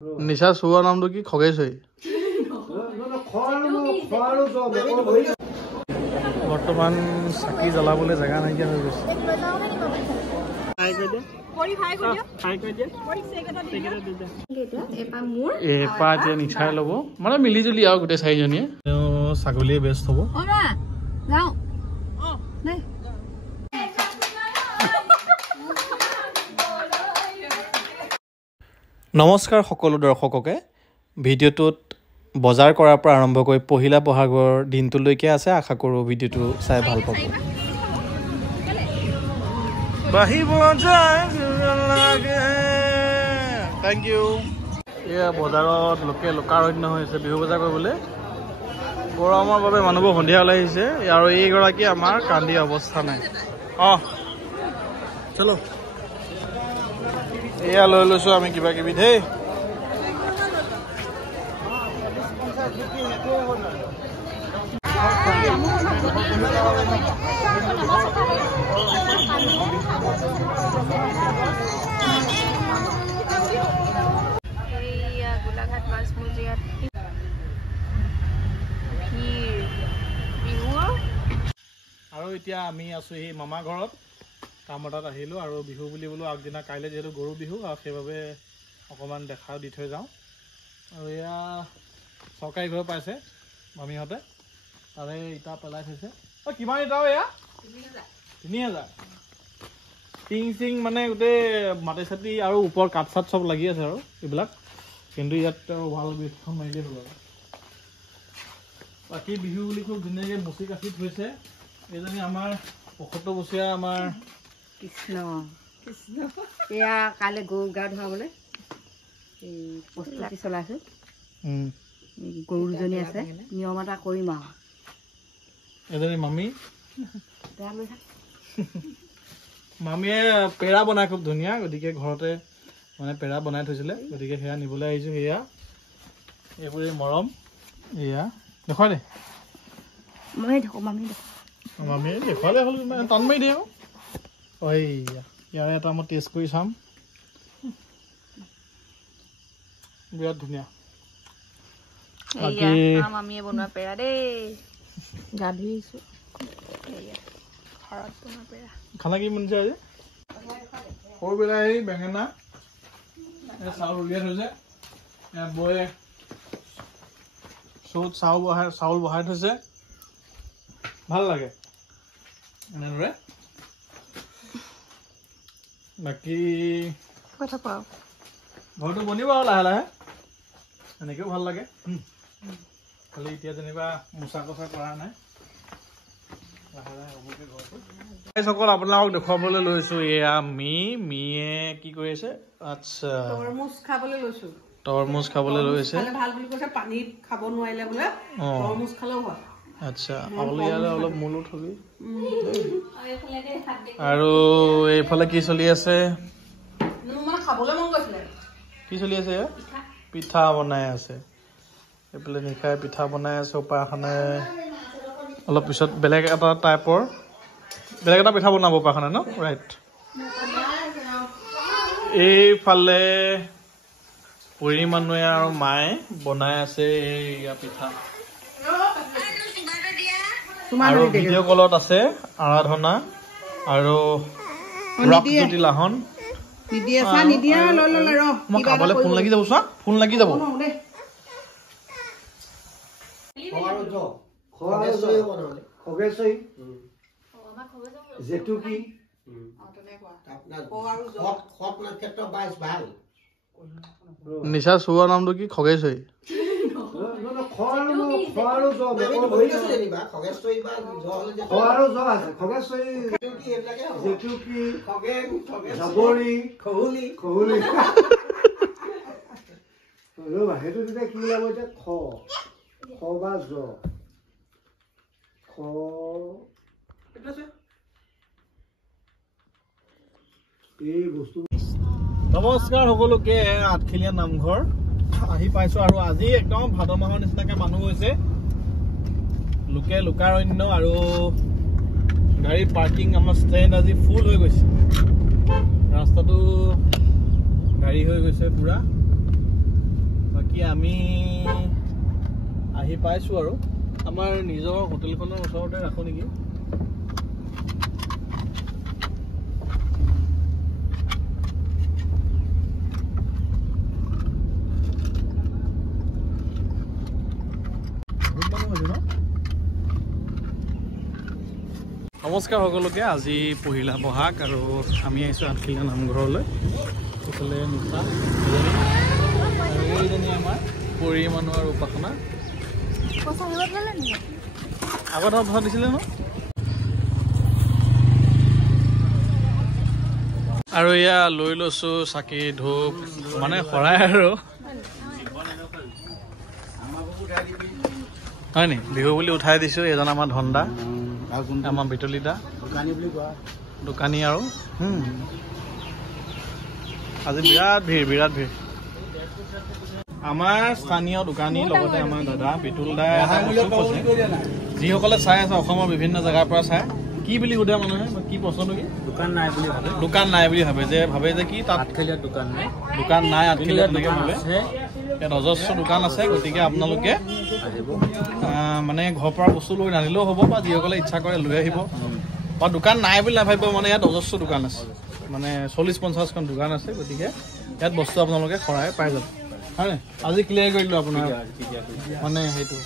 নিশা চোৱা নামটো কি খগেশ্বৰী বৰ্তমান চাকি জ্বলাবলৈ জেগা নাইকিয়া হৈ গৈছে এপা এতিয়া নিশাই ল'ব মানে মিলি জুলি আৰু গোটেই চাৰিজনীয়ে ছাগলীয়ে বেষ্ট হ'ব নমস্কাৰ সকলো দৰ্শককে ভিডিঅ'টোত বজাৰ কৰাৰ পৰা আৰম্ভ কৰি পহিলা বহাগৰ দিনটোলৈকে আছে আশা কৰোঁ ভিডিঅ'টো চাই ভাল পাব বাহিব যায় লাগে থ্যাংক ইউ এয়া বজাৰত লোকে লোকাৰণ্য হৈছে বিহু বজাৰ কৰিবলৈ গৰমৰ বাবে মানুহবোৰ সন্ধিয়া ওলাই আহিছে আৰু এইগৰাকী আমাৰ কান্দি অৱস্থা নাই চলো এয়া লৈ লৈছো আমি কিবা কিবি দেই আৰু এতিয়া আমি আছো এই মামা ঘৰত কাম এটাত আহিলোঁ আৰু বিহু বুলি বোলো আগদিনা কাইলৈ যিহেতু গৰু বিহু আৰু সেইবাবে অকণমান দেখা দি থৈ যাওঁ আৰু এয়া চৰকাৰী ঘৰ পাইছে মামীহঁতে তাৰে ইটা পেলাই থৈছে কিমান ইটা এয়া ৩,০০০ টিং চিং মানে গোটেই মাটি চাটি আৰু ওপৰ কাঠ চাট চব লাগি আছে আৰু এইবিলাক কিন্তু ইয়াত ৱাল গেটখন মাৰিলেই হ'ল আৰু বাকী বিহু বুলি খুব ধুনীয়াকৈ মুচি কাঠি থৈছে এইজনী আমাৰ ৭৫ বছৰীয়া আমাৰ কৃষ্ণ এয়া কাইলৈ গৰু গা ধুৱাবলৈ প্ৰস্তুতি চলাইছোঁ গৰু দুজনী আছে নিয়ম এটা কৰিম আৰু এজনী মামী মামীয়ে পেৰা বনাই খুব ধুনীয়া গতিকে ঘৰতে মানে পেৰা বনাই থৈছিলে গতিকে সেয়া নিবলৈ আহিছোঁ সেয়া এইবোৰেই মৰম এয়া দেখুৱাই দে মামীয়ে দেখুৱালে হ'ল টান মাৰি দিয়ে ইয়াৰে এটা মই টেষ্ট কৰি চাম বিৰাট ধুনীয়া মামীয়ে বনোৱা পেৰা দেই গা ধুইছোঁ খানা কি বনিছে আজি সৰুবেলা এই বেঙেনা চাউল উলিয়াই থৈছে বৌয়ে চৌত চাউল বহাই থৈছে ভাল লাগে এনেদৰে বাকী ঘৰটো বনিব আৰু লাহে লাহে এনেকেও ভাল লাগে খালি এতিয়া যেনিবা মোচা কচা কৰা নাই লাহে লাহে হ'বগৈ ঘৰটো সকল আপোনালোকক দেখুৱাবলৈ লৈছোঁ এয়া মিয়ে কি কৰি আছে আচ্ছা তৰমুজ খাবলৈ লৈছে আচ্ছা ইয়ালৈ অলপ মূলো থবি আৰু এইফালে কি চলি আছে কি চলি আছে পিঠা বনাই আছে এইফালে নিশাই পিঠা বনাই আছে উপাসনে অলপ পিছত বেলেগ এটা টাইপৰ বেলেগ এটা পিঠা বনাব উপাসনে ন ৰাইট এইফালে পুৰি মানুহে আৰু মায়ে বনাই আছে এয়া পিঠা আৰু ভিডিঅ' কলত আছে আৰাধনা আৰু ৰকজ্যোতি লাহন মই খাবলৈ ফোন লাগি যাব চোৱা ফোন লাগি যাব নিশা চোৱা নামটো কি খগেশ্বৰী সেইটো তেতিয়া কি ওলাব এতিয়া খ বা জ এই বস্তু নমস্কাৰ সকলোকে আঠখেলীয়া নামঘৰ আহি পাইছো আৰু আজি একদম ভাদ মাহৰ নিচিনাকে মানুহ হৈছে লোকে লোকাৰণ্য আৰু গাড়ী পাৰ্কিং আমাৰ ষ্টেণ্ড আজি ফুল হৈ গৈছে ৰাস্তাটো গাড়ী হৈ গৈছে পুৰা আমি আহি পাইছোঁ আৰু আমাৰ নিজৰ হোটেলখনৰ ওচৰতে ৰাখোঁ নেকি। নমস্কাৰ সকলোকে। আজি পহিলা বহাগ আৰু আমি আহিছোঁ আঠখিলীয়া নামঘৰলৈ। এইফালে নিশা এইজনী আমাৰ পৰি মানুহ আৰু উপাসনা আগত ভৰা দিছিলে ন। আৰু এয়া লৈ লৈছোঁ চাকি ধূপ মানে শৰাই আৰু হয় নি বিহু বুলি উঠাই দিছোঁ। এজন আমাৰ ধন্দা আমাৰ বিতলিদা দোকানী আৰু আজি বিৰাট ভিৰ আমাৰ স্থানীয় দোকানী লগতে আমাৰ দাদা বিতুল দাই যিসকলে চাই আছে অসমৰ বিভিন্ন জেগাৰ পৰা চাই কি বুলি সোধে মানুহে কি প্ৰশ্ন কি দোকান নাই বুলি ভাবে যে কি তাত দোকান নাই আঠখিলীয়াত তেনেকে ভাবে। ইয়াত অজস্ৰ দোকান আছে। গতিকে আপোনালোকে মানে ঘৰৰ পৰা বস্তু লৈ নানিলেও হ'ব বা যিসকলে ইচ্ছা কৰে লৈ আহিব বা দোকান নাই বুলি নাভাবিব। মানে ইয়াত অজস্ৰ দোকান আছে মানে 40-50খন দোকান আছে। গতিকে ইয়াত বস্তু আপোনালোকে শৰাই পাই যাব হয় নাই। আজি ক্লিয়াৰ কৰি দিলোঁ আপোনাৰ মানে সেইটো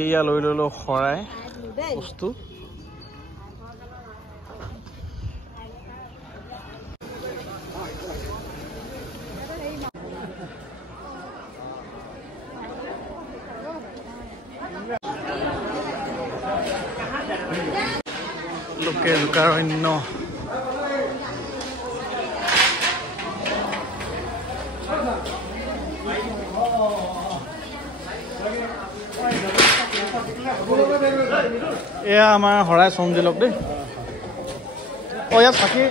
এয়া লৈ ল'লোঁ শৰাই বস্তু। লোকে লোকাৰণ্য এয়া আমাৰ শৰাই চমজি লওক দেই। অঁ ইয়াত চাকি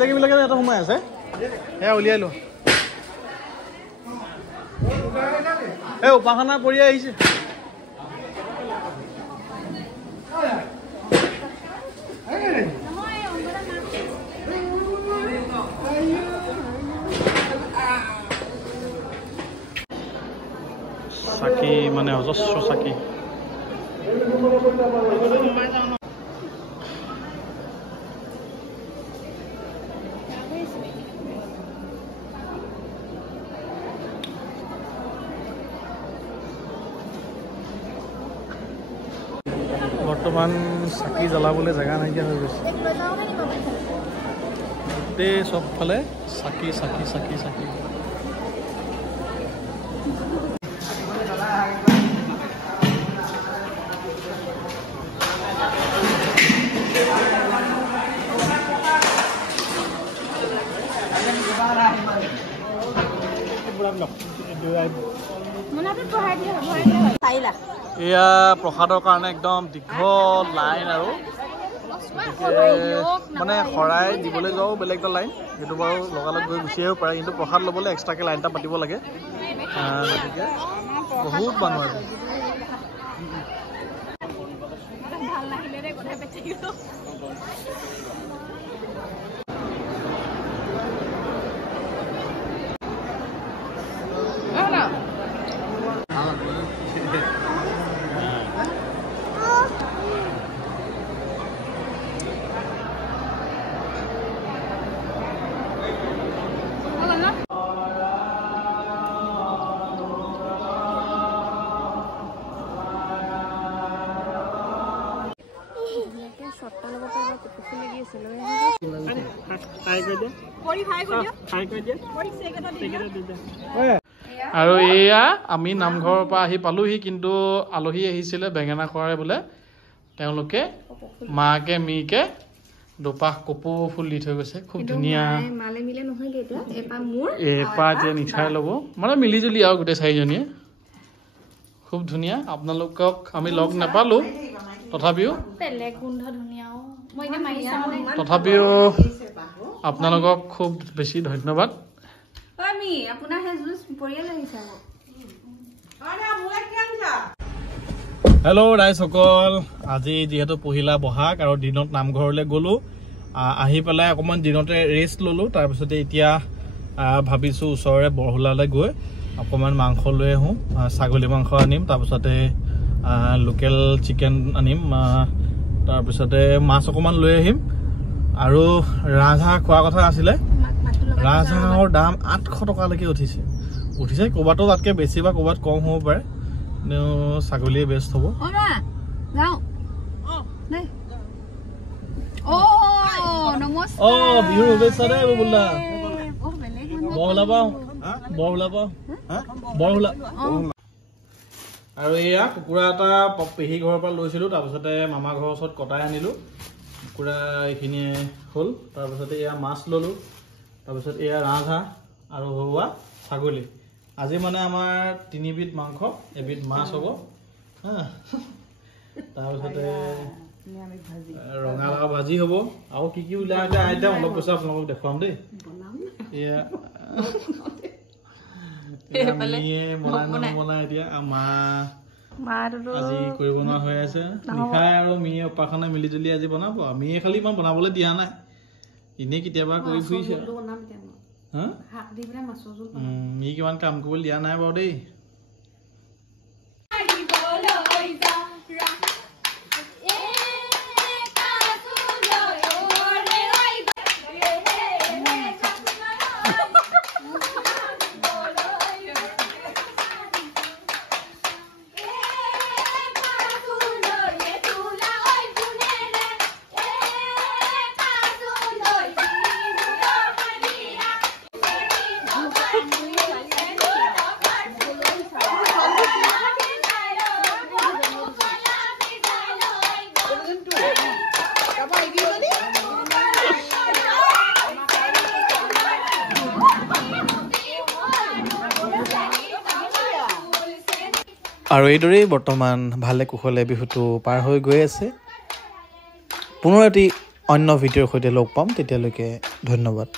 তাকিবিলাকে ইয়াতে সোমাই আছে। এয়া উলিয়াই লো। এই উপাসনা কৰি আহিছে। চাকি মানে অজস্ৰ চাকি বৰ্তমান চাকি জ্বলাবলৈ জেগা নাইকিয়া হৈ গৈছে। গোটেই চবফালে চাকি চাকি চাকি চাকি এয়া প্ৰসাদৰ কাৰণে একদম দীঘল লাইন আৰু মানে শৰাই দিবলৈ যাওঁ বেলেগ এটা লাইন। সেইটো বাৰু লগালগ গৈ গুচি আহিব পাৰে কিন্তু প্ৰসাদ ল'বলৈ এক্সট্ৰাকৈ লাইন এটা পাতিব লাগে। গতিকে বহুত মানুহ আছে। আৰু এয়া আমি নামঘৰৰ পৰা আহি পালোহি কিন্তু আলহী আহিছিলে বেঙেনা খোৱাৰে বোলে। তেওঁলোকে মাকে মিকে দুপাহ কপৌ ফুল দি থৈ গৈছে। খুব ধুনীয়া এপাহ এতিয়া নিঠাই ল'ব মানে মিলি জুলি আৰু গোটেই চাৰিজনীয়ে খুব ধুনীয়া। আপোনালোকক আমি লগ নাপালো তথাপিও আপোনালোকক খুব বেছি ধন্যবাদ। হেল্ল' ৰাইজসকল, আজি যিহেতু পহিলা বহাগ আৰু দিনত নামঘৰলৈ গ'লোঁ। আহি পেলাই অকণমান দিনতে ৰেষ্ট ল'লোঁ। তাৰপিছতে এতিয়া ভাবিছোঁ ওচৰৰে বৰহোলালৈ গৈ অকণমান মাংস লৈ আহোঁ ছাগলী মাংস আনিম তাৰপিছতে লোকেল চিকেন আনিম তাৰপিছতে মাছ অকণমান লৈ আহিম আৰু ৰাজহাঁহ খোৱাৰ কথা আছিলে ৰাজহাঁহৰ দাম 800 টকালৈকে উঠিছে ক'ৰবাতো তাতকৈ বেছি বা ক'ৰবাত কম হ'ব পাৰে ছাগলীয়ে বেষ্ট হ'ব বিহুৰ শুভেচ্ছা দেই বুবুলদা আৰু এয়া কুকুৰা এটা পেহী ঘৰৰ পৰা লৈছিলোঁ তাৰপিছতে মামা ঘৰৰ ওচৰত কটাই আনিলোঁ কুকুৰা এইখিনি হ'ল তাৰপিছতে এয়া মাছ ল'লোঁ তাৰপিছত এয়া ৰাজহাঁহ আৰু সৰুৱা ছাগলী আজি মানে আমাৰ 3 বিধ মাংস এবিধ মাছ হ'ব তাৰপিছতে ৰঙালাও ভাজি হ'ব আৰু কি ওলাই আছে আইটেম অলপ পিছত আপোনালোকক দেখুৱাম দেই এয়া বনাই এতিয়া আজি কৰিব নোৱাৰা হৈ আছে নিশাই আৰু মিয়ে অপাখনে মিলি জুলি আজি বনাব মিয়ে খালি ইমান বনাবলৈ দিয়া নাই এনেই কেতিয়াবা কৰি ফুৰিছে মি কিমান কাম কৰিবলৈ দিয়া নাই বাৰু দেই আৰু এইদৰেই বৰ্তমান ভালে কুশলে বিহুটো পাৰ হৈ গৈ আছে পুনৰ এটি অন্য ভিডিঅ'ৰ সৈতে লগ পাম তেতিয়ালৈকে ধন্যবাদ